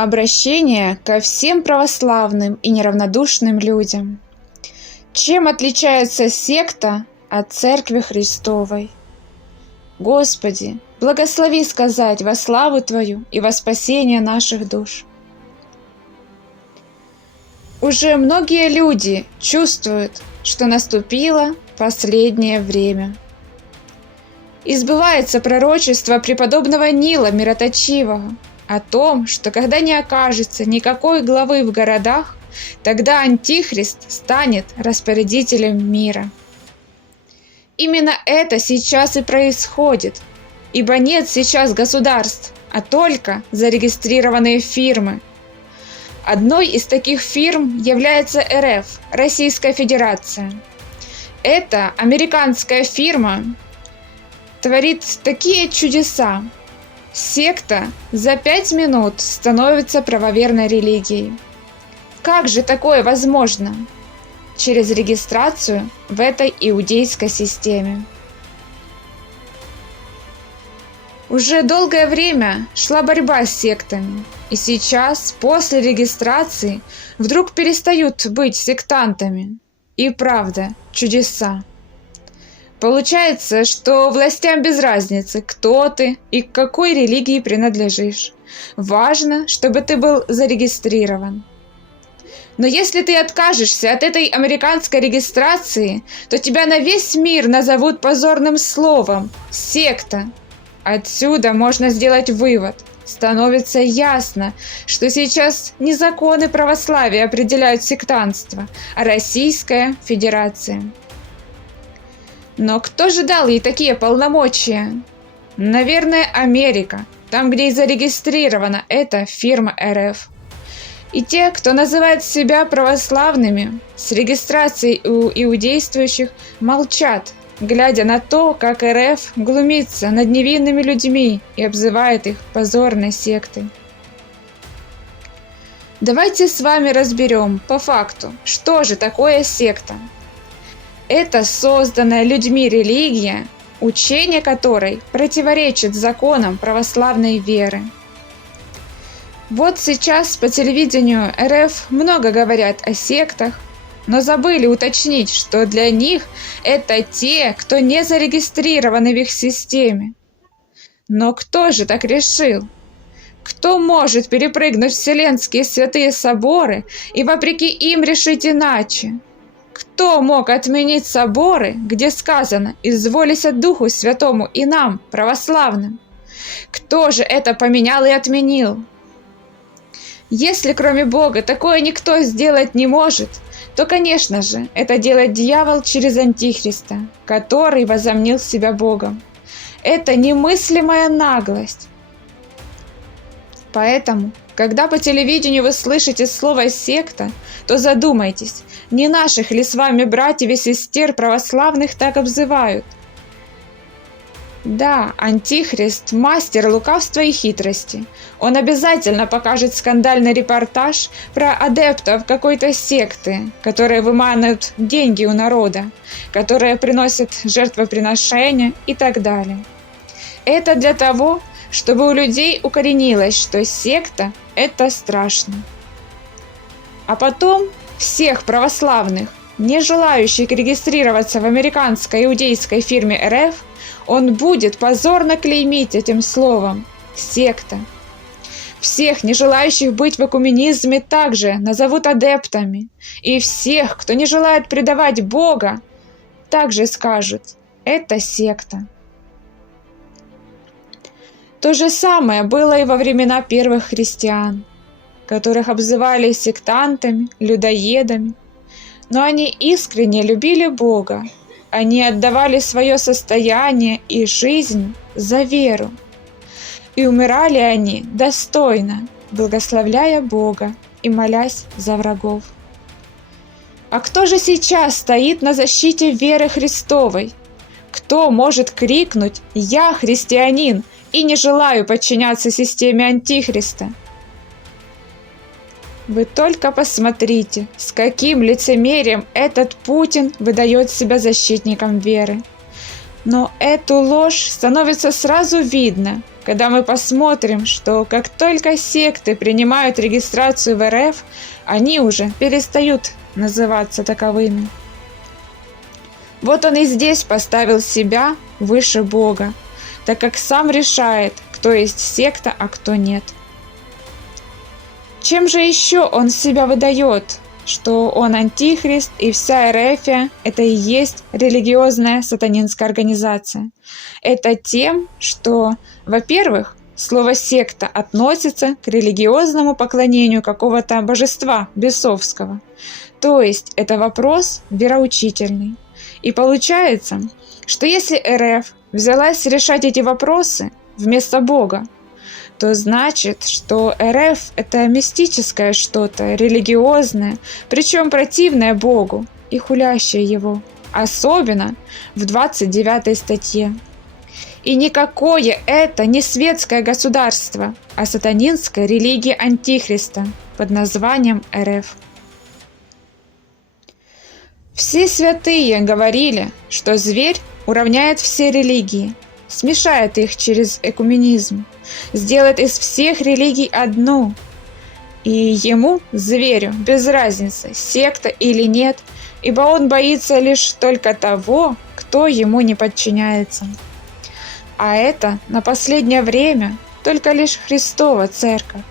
Обращение ко всем православным и неравнодушным людям. Чем отличается секта от Церкви Христовой? Господи, благослови сказать во славу Твою и во спасение наших душ. Уже многие люди чувствуют, что наступило последнее время. И сбывается пророчество преподобного Нила Мироточивого о том, что когда не окажется никакой главы в городах, тогда Антихрист станет распорядителем мира. Именно это сейчас и происходит, ибо нет сейчас государств, а только зарегистрированные фирмы. Одной из таких фирм является РФ, Российская Федерация. Эта американская фирма творит такие чудеса. Секта за 5 минут становится правоверной религией. Как же такое возможно? Через регистрацию в этой иудейской системе. Уже долгое время шла борьба с сектами, и сейчас, после регистрации, вдруг перестают быть сектантами. И правда, чудеса. Получается, что властям без разницы, кто ты и к какой религии принадлежишь. Важно, чтобы ты был зарегистрирован. Но если ты откажешься от этой американской регистрации, то тебя на весь мир назовут позорным словом – секта. Отсюда можно сделать вывод. Становится ясно, что сейчас не законы православия определяют сектантство, а Российская Федерация. Но кто же дал ей такие полномочия? Наверное, Америка, там, где и зарегистрирована эта фирма РФ. И те, кто называет себя православными, с регистрацией у иудействующих молчат, глядя на то, как РФ глумится над невинными людьми и обзывает их позорной сектой. Давайте с вами разберем по факту, что же такое секта. Это созданная людьми религия, учение которой противоречит законам православной веры. Вот сейчас по телевидению РФ много говорят о сектах, но забыли уточнить, что для них это те, кто не зарегистрированы в их системе. Но кто же так решил? Кто может перепрыгнуть вселенские святые соборы и вопреки им решить иначе? Кто мог отменить соборы, где сказано «изволися Духу Святому и нам, православным»? Кто же это поменял и отменил? Если кроме Бога такое никто сделать не может, то, конечно же, это делает дьявол через Антихриста, который возомнил себя Богом. Это немыслимая наглость. Поэтому, когда по телевидению вы слышите слово «секта», то задумайтесь, не наших ли с вами братьев и сестер православных так обзывают? Да, Антихрист – мастер лукавства и хитрости. Он обязательно покажет скандальный репортаж про адептов какой-то секты, которые выманивают деньги у народа, которые приносят жертвоприношения и так далее. Это для того, чтобы у людей укоренилось, что секта – это страшно. А потом всех православных, не желающих регистрироваться в американской иудейской фирме РФ, он будет позорно клеймить этим словом «секта». Всех, не желающих быть в экуменизме, также назовут адептами. И всех, кто не желает предавать Бога, также скажут «это секта». То же самое было и во времена первых христиан, которых обзывали сектантами, людоедами. Но они искренне любили Бога. Они отдавали свое состояние и жизнь за веру. И умирали они достойно, благословляя Бога и молясь за врагов. А кто же сейчас стоит на защите веры Христовой? Кто может крикнуть «Я христианин и не желаю подчиняться системе Антихриста»? Вы только посмотрите, с каким лицемерием этот Путин выдает себя защитником веры. Но эту ложь становится сразу видно, когда мы посмотрим, что как только секты принимают регистрацию в РФ, они уже перестают называться таковыми. Вот он и здесь поставил себя выше Бога, так как сам решает, кто есть секта, а кто нет. Чем же еще он себя выдает, что он антихрист и вся Эрефия – это и есть религиозная сатанинская организация? Это тем, что, во-первых, слово «секта» относится к религиозному поклонению какого-то божества бесовского. То есть это вопрос вероучительный. И получается, что если РФ взялась решать эти вопросы вместо Бога, то значит, что РФ – это мистическое что-то, религиозное, причем противное Богу и хулящее его, особенно в 29 статье. И никакое это не светское государство, а сатанинская религия Антихриста под названием РФ. Все святые говорили, что зверь уравняет все религии, смешает их через экуменизм, сделает из всех религий одну. И ему, зверю, без разницы, секта или нет, ибо он боится лишь только того, кто ему не подчиняется. А это на последнее время только лишь Христова Церковь.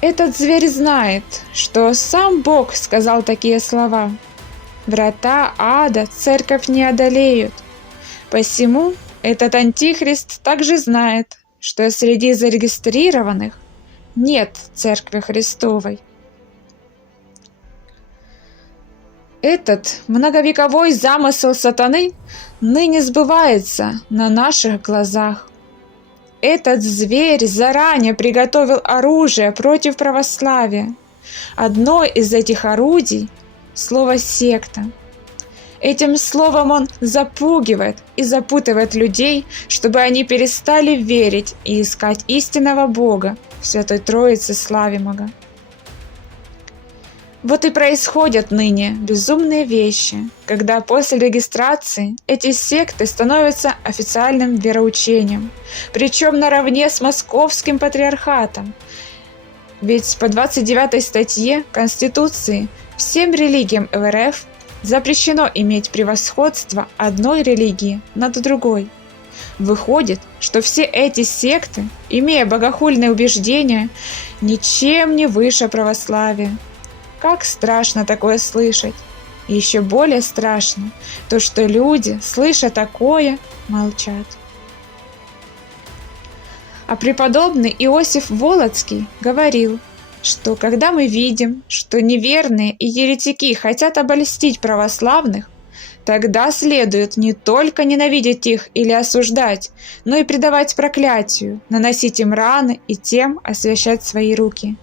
Этот зверь знает, что сам Бог сказал такие слова: «Врата ада Церковь не одолеют». Посему этот антихрист также знает, что среди зарегистрированных нет Церкви Христовой. Этот многовековой замысел сатаны ныне сбывается на наших глазах. Этот зверь заранее приготовил оружие против православия. Одно из этих орудий – слово «секта». Этим словом он запугивает и запутывает людей, чтобы они перестали верить и искать истинного Бога в Святой Троице славимого. Вот и происходят ныне безумные вещи, когда после регистрации эти секты становятся официальным вероучением, причем наравне с Московским патриархатом. Ведь по 29 статье Конституции всем религиям РФ запрещено иметь превосходство одной религии над другой. Выходит, что все эти секты, имея богохульные убеждения, ничем не выше православия. Как страшно такое слышать! И еще более страшно то, что люди, слыша такое, молчат. А преподобный Иосиф Волоцкий говорил, что когда мы видим, что неверные и еретики хотят обольстить православных, тогда следует не только ненавидеть их или осуждать, но и предавать проклятию, наносить им раны и тем освящать свои руки.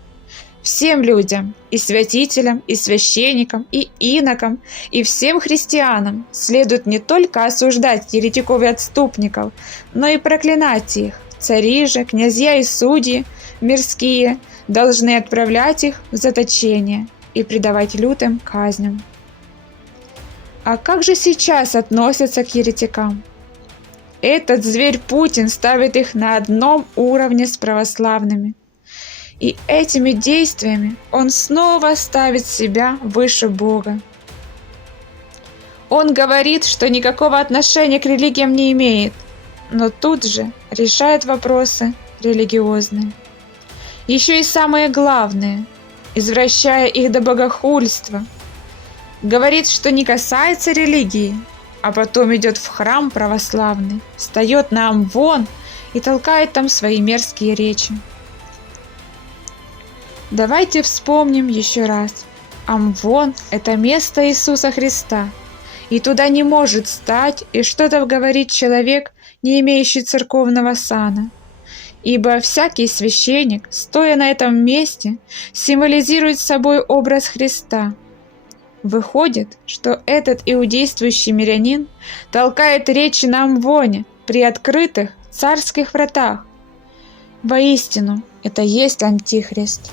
Всем людям, и святителям, и священникам, и инокам, и всем христианам следует не только осуждать еретиков и отступников, но и проклинать их. Цари же, князья и судьи мирские должны отправлять их в заточение и предавать лютым казням. А как же сейчас относятся к еретикам? Этот зверь Путин ставит их на одном уровне с православными. И этими действиями он снова ставит себя выше Бога. Он говорит, что никакого отношения к религиям не имеет, но тут же решает вопросы религиозные. Еще и самое главное, извращая их до богохульства. Говорит, что не касается религии, а потом идет в храм православный, встает на амвон и толкает там свои мерзкие речи. Давайте вспомним еще раз. Амвон – это место Иисуса Христа, и туда не может стать и что-то говорить человек, не имеющий церковного сана. Ибо всякий священник, стоя на этом месте, символизирует собой образ Христа. Выходит, что этот иудействующий мирянин толкает речи на амвоне при открытых царских вратах. Воистину, это есть Антихрист.